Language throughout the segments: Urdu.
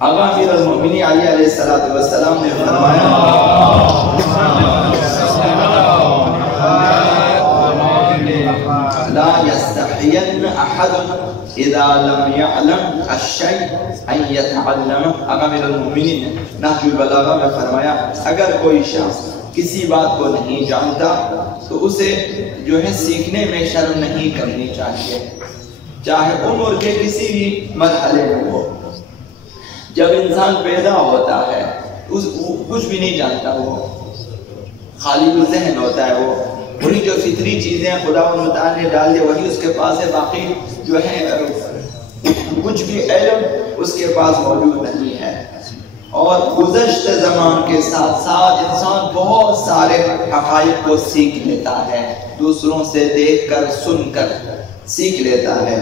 آقا امیر المومنین علی علیہ السلام نے فرمایا لا يستحين احد اذا لم يعلم الشيء ان يتعلم. آقا امیر المومنین نے نہج البلاغہ میں فرمایا اگر کوئی شخص کسی بات کو نہیں جانتا تو اسے جو ہے سیکھنے میں شرم نہیں کرنی چاہیے، چاہے عمر کے کسی بھی مرحلے میں ہو. جب انسان پیدا ہوتا ہے کچھ بھی نہیں جانتا، وہ خالی ذہن ہوتا ہے، وہ وہی جو فطری چیزیں خدا و تعالی نے ڈال دی وہی اس کے پاس ہے، باقی جو ہے کچھ بھی علم اس کے پاس موجود نہیں ہے. اور گزشتہ زمان کے ساتھ ساتھ انسان بہت سارے حقائق کو سیکھ لیتا ہے، دوسروں سے دیکھ کر سن کر سیکھ لیتا ہے.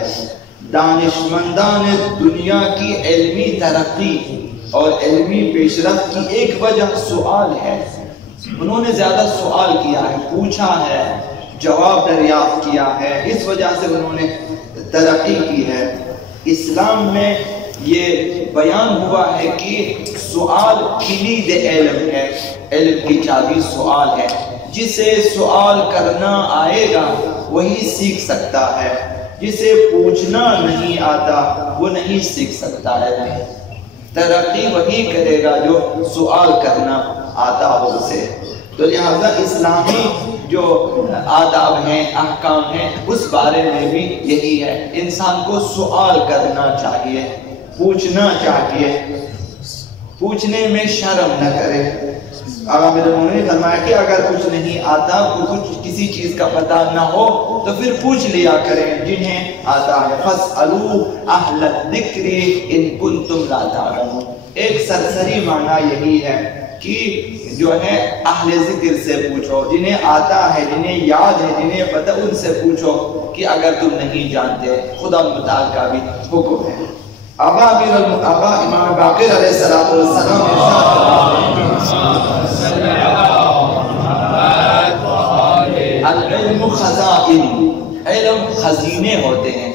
دانشمندان دنیا کی علمی ترقی اور علمی پیشرفت کی ایک وجہ سوال ہے. انہوں نے زیادہ سوال کیا ہے، پوچھا ہے، جواب دریافت کیا ہے، اس وجہ سے انہوں نے ترقی کی ہے. اسلام میں یہ بیان ہوا ہے کہ سوال کلید علم ہے، علم کی چابی سوال ہے. جسے سوال کرنا آئے گا وہی سیکھ سکتا ہے، جسے پوچھنا نہیں آتا وہ نہیں سیکھ سکتا ہے. ترقی وہی کرے گا جو سوال کرنا آتا ہو اسے. تو لہذا اسلامی جو آداب ہیں، احکام ہیں، اس بارے میں بھی یہی ہے، انسان کو سوال کرنا چاہیے، پوچھنا چاہیے، پوچھنے میں شرم نہ کرے. آقا امیر المومنین نے فرمایا کہ اگر کچھ نہیں آتا، کچھ کسی چیز کا پتہ نہ ہو تو پھر پوچھ لیا کریں جنہیں آتا ہے. فَاسْأَلُوا أَهْلَ الذِّكْرِ إِن كُنتُمْ لَا تَعْلَمُونَ. ایک سرسری معنی یہی ہے کہ جو ہے اہل ذکر سے پوچھو، جنہیں آتا ہے، جنہیں یاد ہے، جنہیں پتہ، ان سے پوچھو کہ اگر تم نہیں جانتے. خدا متعال کا بھی حکم ہے. آقا امام باقر علیہ السلام العلم خزائن، علم خزینے ہوتے ہیں،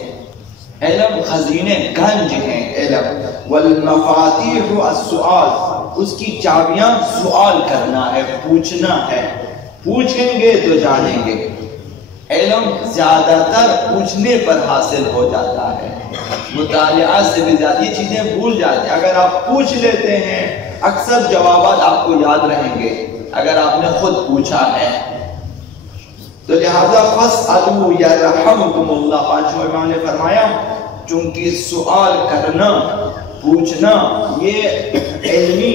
علم خزینے گنج ہیں علم. والمفاتیح السؤال، اس کی چابیاں سوال کرنا ہے، پوچھنا ہے. پوچھیں گے تو جانیں گے. علم زیادہ تر پوچھنے پر حاصل ہو جاتا ہے، مطالعہ سے بھی زیادہ یہ چیزیں بھول جاتے ہیں. اگر آپ پوچھ لیتے ہیں اکثر جوابات آپ کو یاد رہیں گے اگر آپ نے خود پوچھا ہے. تو لہذا فَاسْأَلُوا يَرْحَمُكُمُ اللَّهُ. پانچویں امام نے فرمایا چونکہ سوال کرنا، پوچھنا یہ علمی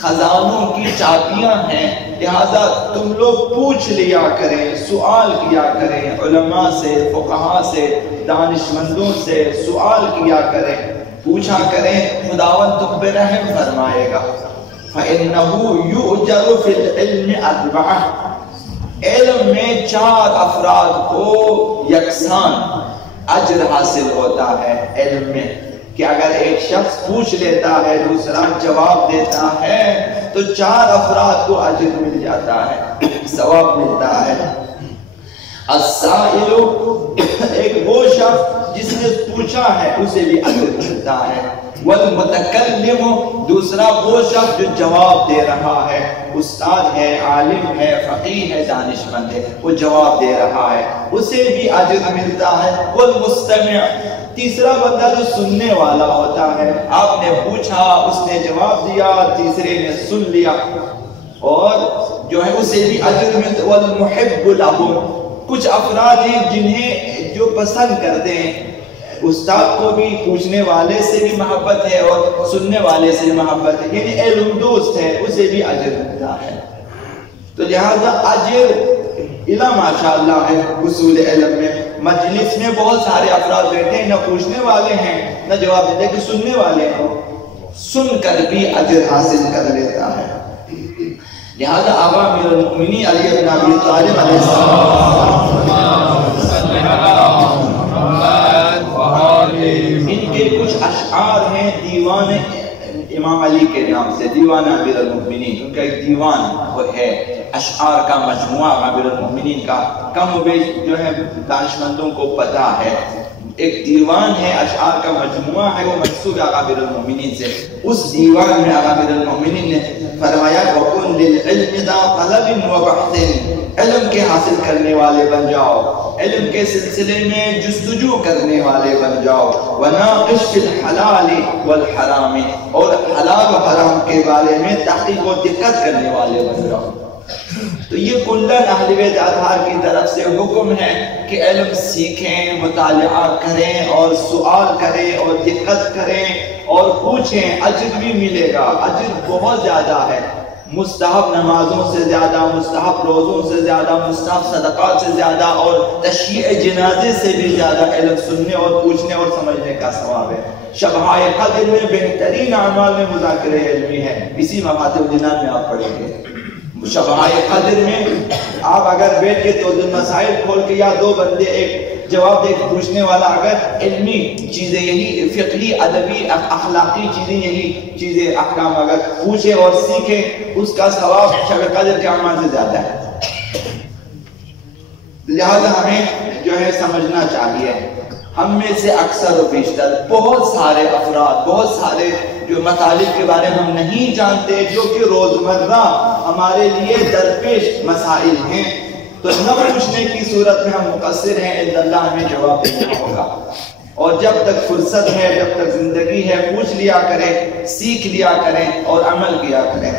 خزانوں کی چابیاں ہیں، لہذا تم لوگ پوچھ لیا کریں، سوال کیا کریں، علماء سے، فقہاء سے، دانشمندوں سے سوال کیا کریں، پوچھا کریں. خداوند تم پہ رحم فرمائے گا. فَإِنَّهُ يُؤْجَرُ فِي الْعِلْمِ أَرْبَعَةٍ. علم میں 4 افراد کو یکساں اجر حاصل ہوتا ہے. علم میں کہ اگر ایک شخص پوچھ لیتا ہے، دوسرا جواب دیتا ہے تو 4 افراد کو اجر مل جاتا ہے، ثواب ملتا ہے. السائل، ایک وہ شخص جس نے پوچھا ہے اسے بھی اجر ملتا ہے. والمتکلم، دوسرا وہ شخص جو جواب دے رہا ہے، استاد ہے، عالم ہے، فقیہ ہے، دانشمند ہے، وہ جواب دے رہا ہے، اسے بھی اجر ملتا ہے. والمستمع، تیسرا بندہ جو سننے والا ہوتا ہے، آپ نے پوچھا، اس نے جواب دیا، تیسرے نے سن لیا اور جو ہے اسے بھی اجر ملتا. والمحب لهم، کچھ افراد ہیں جنہیں جو پسند کرتے ہیں، استاد کو بھی پوچھنے والے سے بھی محبت ہے اور سننے والے سے بھی محبت ہے، یعنی علم دوست ہے، اسے بھی اجر ملتا ہے. تو لہذا اجر الا ماشاءاللہ ہے. اصول علم میں مجلس میں بہت سارے افراد بیٹھے ہیں، نہ پوچھنے والے ہیں نہ جواب دیتے، کہ سننے والے ہیں، سن کر بھی اجر حاصل کر لیتا ہے. لہذا آقا امیر المومنین علی بن ابی طالب علیہ السلام ان کے کچھ اشعار ہیں دیوان امام علی کے نام سے، دیوان امیر المومنین. ان کا ایک دیوان وہ ہے، اشعار کا مجموعہ امیر المومنین کا. کم و بیش جو ہے دانشمندوں کو پتہ ہے. ایک دیوان ہے اشعار کا مجموعہ ہے، وہ منسوب آقا امیر المومنین سے. اس دیوان میں آقا امیر المومنین نے فرمایا وَكُنْ لِلْعِلْمِ ذَا طَلَبٍ وَبَحْثٍ، علم کے حاصل کرنے والے بن جاؤ، علم کے سلسلے میں جستجو کرنے والے بن جاؤ. وَنَاقِشْ فِي الْحَلَالِ وَالْحَرَامِ، اور حلال و حرام کے بارے میں تحقیق و دقت کرنے والے بن جاؤ. تو یہ کلن اہل بیت اطہار کی طرف سے حکم ہے کہ علم سیکھیں، مطالعہ کریں اور سوال کریں اور دقت کریں اور پوچھیں. اجر بھی ملے گا، اجر بہت زیادہ ہے. مستحب نمازوں سے زیادہ، مستحب روزوں سے زیادہ، مستحب صدقات سے زیادہ اور تشییع جنازے سے بھی زیادہ علم سننے اور پوچھنے اور سمجھنے کا ثواب ہے. شبہائے قدر میں بہترین اعمال میں مذاکرہ علمی ہے، اسی مفاتیح الجنان میں آپ پڑھیں گے. شبہائے قدر میں آپ اگر بیٹھ کے توضیح مسائل کھول کے یا دو بندے ایک جواب دے پوچھنے والا اگر علمی چیزیں یہی فقہی ادبی اخلاقی چیزیں یہی چیزیں احکام اگر پوچھے اور سیکھے، اس کا ثواب شب قدر کے اعمال سے زیادہ ہے. لہذا ہمیں جو ہے سمجھنا چاہیے. ہم میں سے اکثر و بیشتر بہت سارے افراد، بہت سارے جو مطالب کے بارے میں ہم نہیں جانتے، جو کہ روزمرہ ہمارے لیے درپیش مسائل ہیں، تو نہ پوچھنے کی صورت میں ہم مقصر ہیں. اللہ ہمیں جواب دینا ہوگا. اور جب تک فرصت ہے، جب تک زندگی ہے، پوچھ لیا کریں، سیکھ لیا کریں اور عمل کیا کریں.